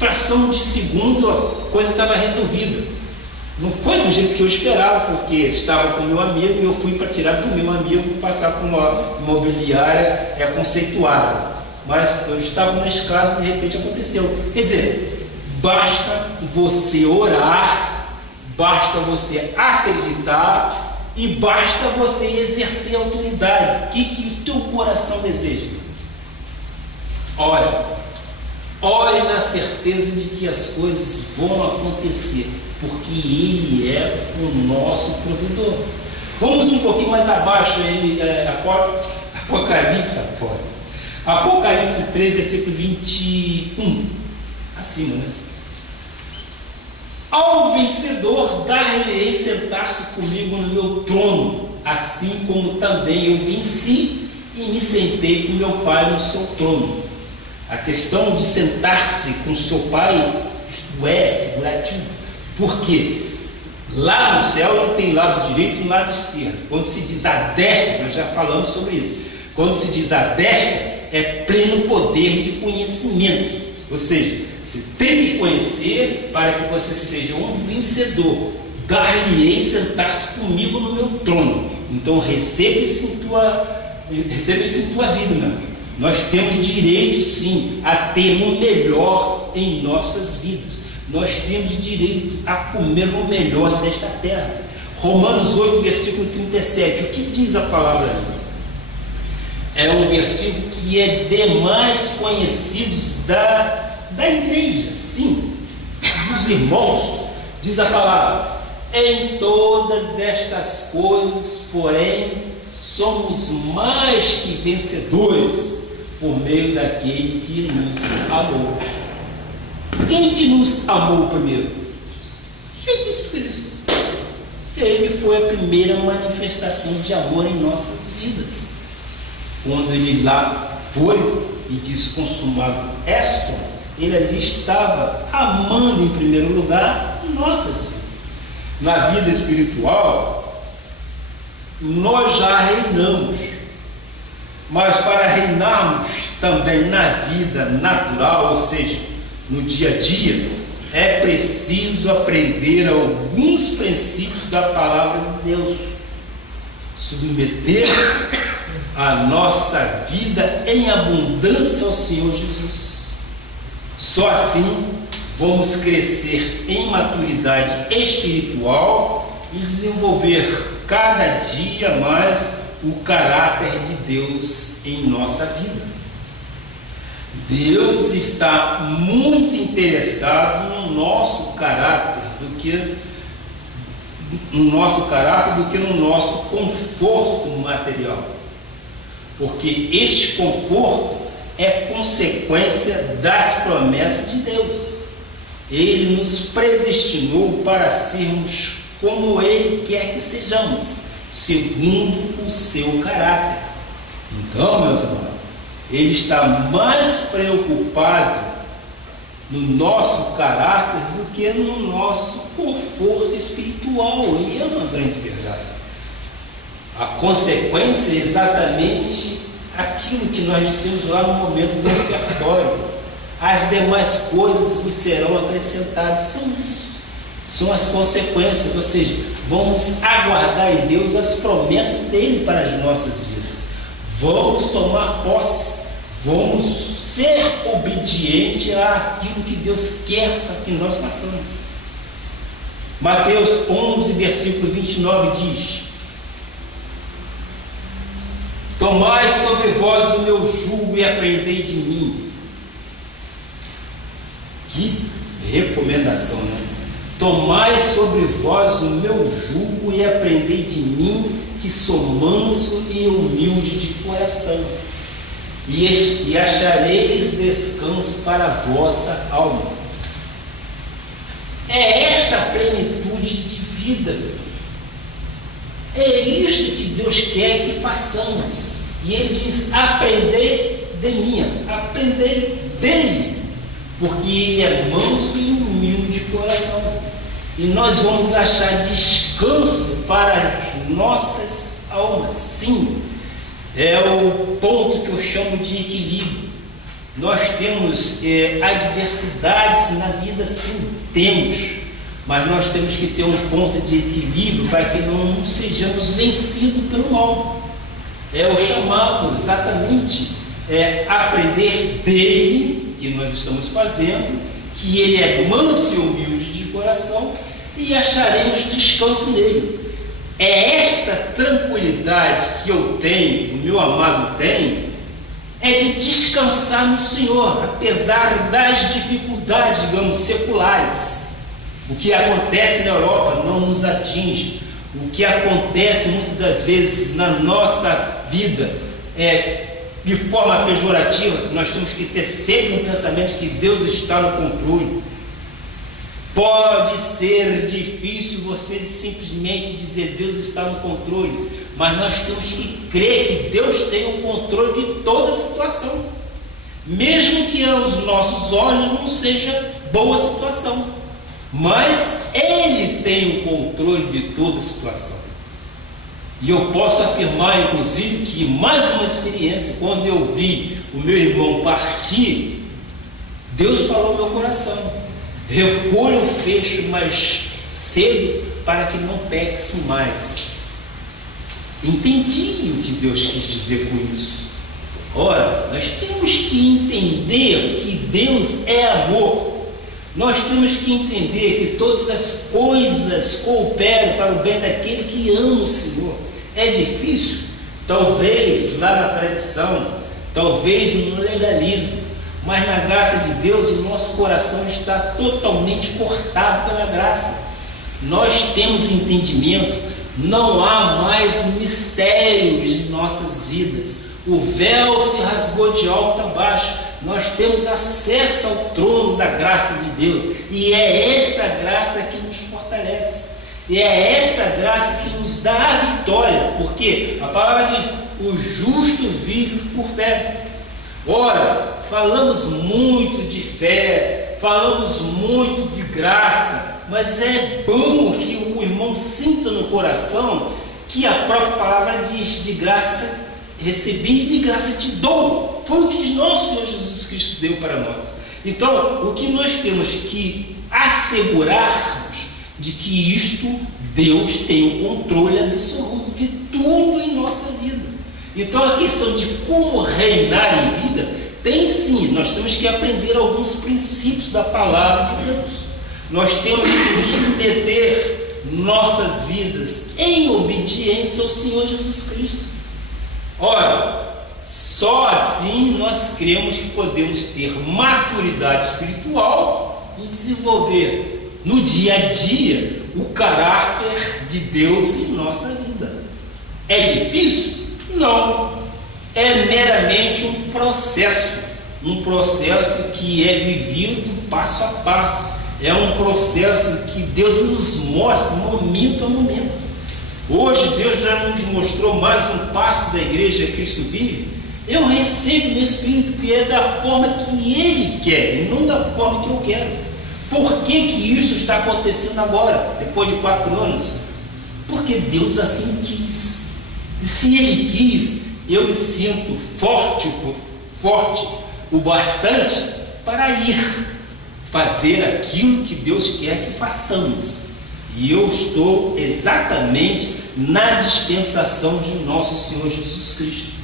fração de segundo a coisa estava resolvida. Não foi do jeito que eu esperava, porque estava com meu amigo e eu fui para tirar do meu amigo e passar por uma imobiliária conceituada. Mas eu estava na escada e de repente aconteceu. Quer dizer, basta você orar, basta você acreditar e basta você exercer autoridade. O que o teu coração deseja? Ore na certeza de que as coisas vão acontecer, porque Ele é o nosso provedor. Vamos um pouquinho mais abaixo, Apocalipse 3, versículo 21, acima, né? Ao vencedor dar-lhe-ei sentar-se comigo no meu trono, assim como também eu venci e me sentei com meu Pai no seu trono. A questão de sentar-se com seu Pai, isto é figurativo, porque lá no céu não tem lado direito e lado esquerdo. Quando se diz a destra, nós já falamos sobre isso, quando se diz a destra, é pleno poder de conhecimento, ou seja, você tem que conhecer para que você seja um vencedor. Dar-lhe-ei sentar-se comigo no meu trono. Então receba isso em tua vida, meu amigo. Nós temos direito sim a ter o melhor em nossas vidas. Nós temos direito a comer o melhor desta terra. Romanos 8, versículo 37. O que diz a palavra? É um versículo que é demais conhecidos da igreja, sim, dos irmãos. Diz a palavra: em todas estas coisas, porém, somos mais que vencedores por meio daquele que nos amou. Quem que nos amou primeiro? Jesus Cristo. Ele foi a primeira manifestação de amor em nossas vidas. Quando ele lá foi e disse consumado esto, ele ali estava amando em primeiro lugar nossas vidas. Na vida espiritual, nós já reinamos, mas para reinarmos também na vida natural, ou seja, no dia a dia, é preciso aprender alguns princípios da palavra de Deus, submeter a nossa vida em abundância ao Senhor Jesus. Só assim vamos crescer em maturidade espiritual e desenvolver cada dia mais o caráter de Deus em nossa vida. Deus está muito interessado no nosso caráter do que no nosso conforto material, porque este conforto é consequência das promessas de Deus. Ele nos predestinou para sermos como Ele quer que sejamos, segundo o seu caráter. Então, meus amados, Ele está mais preocupado no nosso caráter do que no nosso conforto espiritual. E é uma grande verdade. A consequência é exatamente aquilo que nós dissemos lá no momento do ofertório. As demais coisas vos serão acrescentadas. São isso. São as consequências, ou seja, vamos aguardar em Deus as promessas dele para as nossas vidas. Vamos tomar posse. Vamos ser obedientes àquilo que Deus quer para que nós façamos. Mateus 11, versículo 29 diz: tomai sobre vós o meu jugo e aprendei de mim. Que recomendação, né? Tomai sobre vós o meu jugo e aprendei de mim, que sou manso e humilde de coração, e achareis descanso para a vossa alma. É esta plenitude de vida. É isto que Deus quer que façamos. E Ele diz: aprendei de mim, aprendei dele, porque Ele é manso e humilde de coração. E nós vamos achar descanso para as nossas almas. Sim, é o ponto que eu chamo de equilíbrio. Nós temos adversidades na vida, sim, temos, mas nós temos que ter um ponto de equilíbrio para que não sejamos vencidos pelo mal. É o chamado exatamente, aprender dele, que nós estamos fazendo, que ele é manso e humilde de coração, e acharemos descanso nele. É esta tranquilidade que eu tenho, o meu amado tem, é de descansar no Senhor, apesar das dificuldades, digamos, seculares. O que acontece na Europa não nos atinge. O que acontece muitas das vezes na nossa vida de forma pejorativa, nós temos que ter sempre um pensamento que Deus está no controle. Pode ser difícil você simplesmente dizer Deus está no controle, mas nós temos que crer que Deus tem o controle de toda a situação, mesmo que aos nossos olhos não seja boa situação, mas Ele tem o controle de toda a situação. E eu posso afirmar, inclusive, que mais uma experiência, quando eu vi o meu irmão partir, Deus falou no meu coração: recolha o fecho mais cedo para que não peque mais. Entendi o que Deus quis dizer com isso. Ora, nós temos que entender que Deus é amor. Nós temos que entender que todas as coisas cooperam para o bem daquele que ama o Senhor. É difícil? Talvez lá na tradição, talvez no legalismo, mas na graça de Deus o nosso coração está totalmente cortado pela graça. Nós temos entendimento, não há mais mistérios em nossas vidas. O véu se rasgou de alto a baixo. Nós temos acesso ao trono da graça de Deus, e é esta graça que nos fortalece, e é esta graça que nos dá a vitória, porque a palavra diz: o justo vive por fé. Ora, falamos muito de fé, falamos muito de graça, mas é bom que o irmão sinta no coração que a própria palavra diz: de graça recebi e de graça te dou. Foi o que nosso Senhor Jesus Cristo deu para nós. Então, o que nós temos que assegurarmos de que isto, Deus tem o controle absoluto de tudo em nossa vida. Então, a questão de como reinar em vida, tem sim, nós temos que aprender alguns princípios da palavra de Deus. Nós temos que nos submeter nossas vidas em obediência ao Senhor Jesus Cristo. Ora, só assim nós cremos que podemos ter maturidade espiritual e desenvolver no dia a dia o caráter de Deus em nossa vida. É difícil? Não. É meramente um processo que é vivido passo a passo. É um processo que Deus nos mostra momento a momento. Hoje Deus já nos mostrou mais um passo da igreja Cristo Vive. Eu recebo no Espírito que é da forma que Ele quer e não da forma que eu quero. Por que isso está acontecendo agora, depois de 4 anos? Porque Deus assim quis. E se Ele quis, eu me sinto forte o bastante para ir fazer aquilo que Deus quer que façamos. E eu estou exatamente na dispensação de nosso Senhor Jesus Cristo.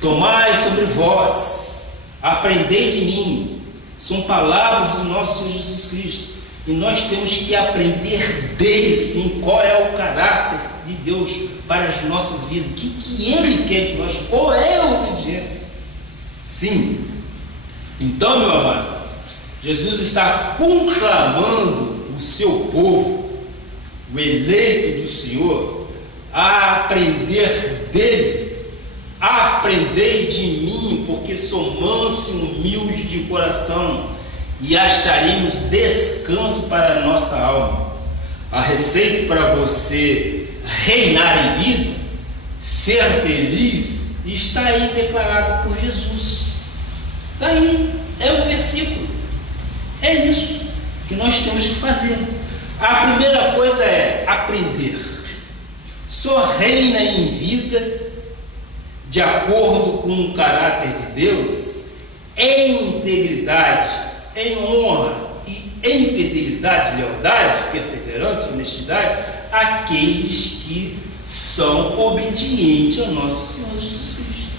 Tomai sobre vós, aprendei de mim. São palavras do nosso Senhor Jesus Cristo. E nós temos que aprender dele, sim, qual é o caráter de Deus para as nossas vidas. O que Ele quer de nós, qual é a obediência. Sim. Então, meu amado, Jesus está conclamando o seu povo, o eleito do Senhor, a aprender dele. Aprendei de mim, porque sou manso e humilde de coração, e acharemos descanso para a nossa alma. A receita para você reinar em vida, ser feliz, está aí declarado por Jesus. Está aí, é o versículo. É isso que nós temos que fazer. A primeira coisa é aprender. Só reina em vida de acordo com o caráter de Deus em integridade, em honra e em fidelidade, lealdade, perseverança e honestidade, aqueles que são obedientes ao nosso Senhor Jesus Cristo.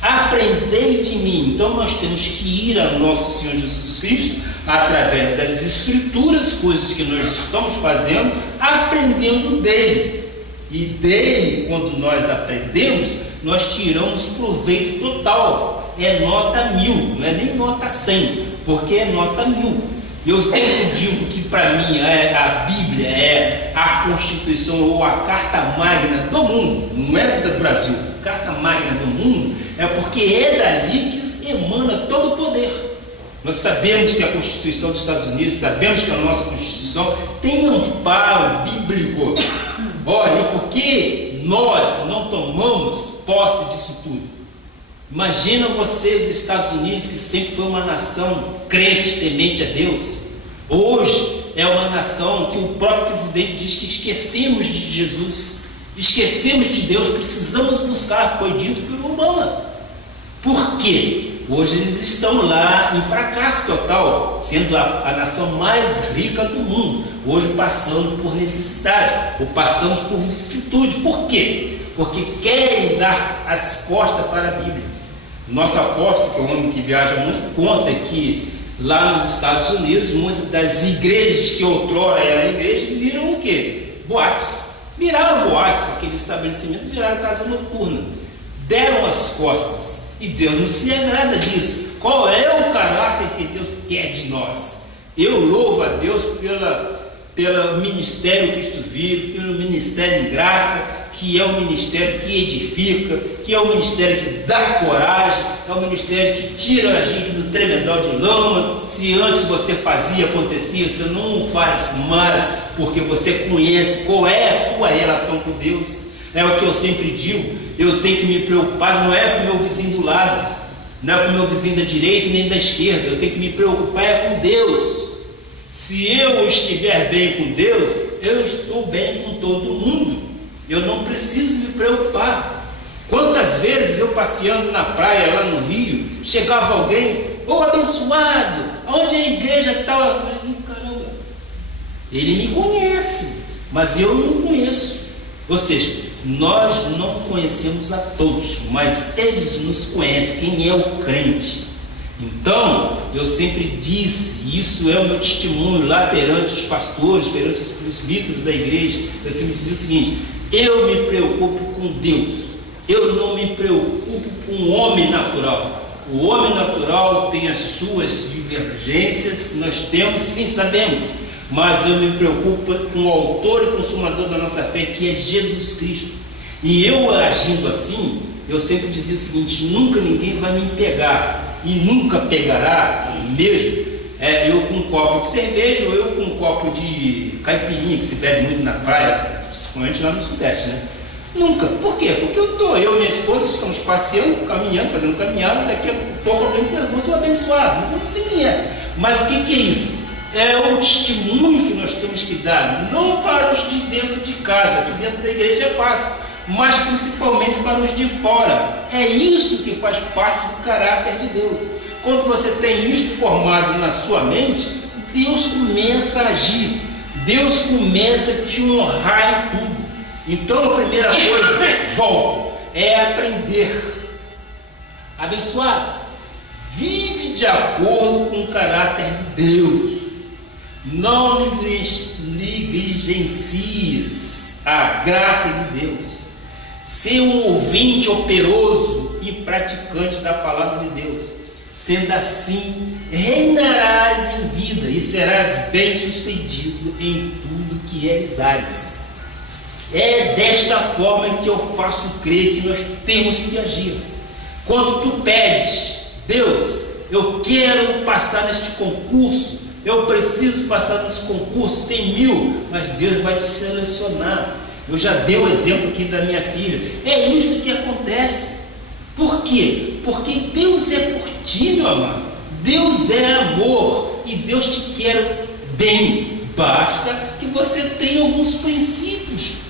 Aprendei de mim. Então nós temos que ir ao nosso Senhor Jesus Cristo através das Escrituras, coisas que nós estamos fazendo, aprendendo dele. E dele, quando nós aprendemos, nós tiramos proveito total. É nota 1000, não é nem nota 100, porque é nota 1000. Eu sempre digo que para mim a Bíblia é a Constituição ou a Carta Magna do mundo, não é do Brasil. Carta Magna do mundo é porque é dali que emana todo o poder. Nós sabemos que a Constituição dos Estados Unidos, sabemos que a nossa Constituição tem amparo bíblico. Olha, e por que nós não tomamos posse disso tudo? Imagina você, os Estados Unidos, que sempre foi uma nação crente, temente a Deus. Hoje é uma nação que o próprio presidente diz que esquecemos de Jesus, esquecemos de Deus, precisamos buscar, foi dito pelo Obama. Por quê? Hoje eles estão lá em fracasso total, sendo a nação mais rica do mundo, hoje passando por necessidade, ou passamos por vicissitude. Por quê? Porque querem dar as costas para a Bíblia. Nosso apóstolo, que é um homem que viaja muito, conta que lá nos Estados Unidos, muitas das igrejas que outrora eram igrejas, viram o quê? Boates. Viraram boates, aquele estabelecimento viraram casa noturna. Deram as costas. E Deus não se agrada disso. Qual é o caráter que Deus quer de nós? Eu louvo a Deus pelo ministério Cristo Vive, pelo ministério em graça, que é um ministério que edifica, que é um ministério que dá coragem, é um ministério que tira a gente do tremedal de lama. Se antes você fazia, acontecia, você não faz mais, porque você conhece qual é a tua relação com Deus. É o que eu sempre digo, eu tenho que me preocupar, não é com o meu vizinho do lado, não é com o meu vizinho da direita nem da esquerda, eu tenho que me preocupar é com Deus. Se eu estiver bem com Deus, eu estou bem com todo mundo, eu não preciso me preocupar. Quantas vezes eu passeando na praia lá no Rio, chegava alguém, ô abençoado, onde é a igreja tal? Eu falei, caramba, ele me conhece, mas eu não conheço. Ou seja, nós não conhecemos a todos, mas eles nos conhecem, quem é o crente. Então, eu sempre disse, isso é o meu testemunho lá perante os pastores, perante os presbíteros da igreja, eu sempre dizia o seguinte: eu me preocupo com Deus, eu não me preocupo com o homem natural. O homem natural tem as suas divergências, nós temos, sim, sabemos, mas eu me preocupo com o autor e consumador da nossa fé, que é Jesus Cristo. E eu agindo assim, eu sempre dizia o seguinte: nunca ninguém vai me pegar, e nunca pegará mesmo, eu com um copo de cerveja ou eu com um copo de caipirinha, que se bebe muito na praia, principalmente lá no Sudeste, né? Nunca. Por quê? Porque eu e minha esposa estamos passeando, caminhando, fazendo caminhada, daqui a pouco alguém me pergunta, o abençoado, mas eu não sei quem é. Mas o que é isso? É o testemunho que nós temos que dar, não para os de dentro de casa, que dentro da igreja é fácil, mas principalmente para os de fora. É isso que faz parte do caráter de Deus. Quando você tem isso formado na sua mente, Deus começa a agir, Deus começa a te honrar em tudo. Então a primeira coisa, volto, é aprender. Abençoado, vive de acordo com o caráter de Deus. Não negligencies a graça de Deus. Ser um ouvinte operoso e praticante da palavra de Deus. Sendo assim, reinarás em vida e serás bem-sucedido em tudo que realizares. É desta forma que eu faço crer que nós temos que agir. Quando tu pedes, Deus, eu quero passar neste concurso, eu preciso passar nesse concurso, tem 1000, mas Deus vai te selecionar. Eu já dei o exemplo aqui da minha filha. É isso que acontece. Por quê? Porque Deus é por ti, meu amado. Deus é amor e Deus te quer bem. Basta que você tenha alguns princípios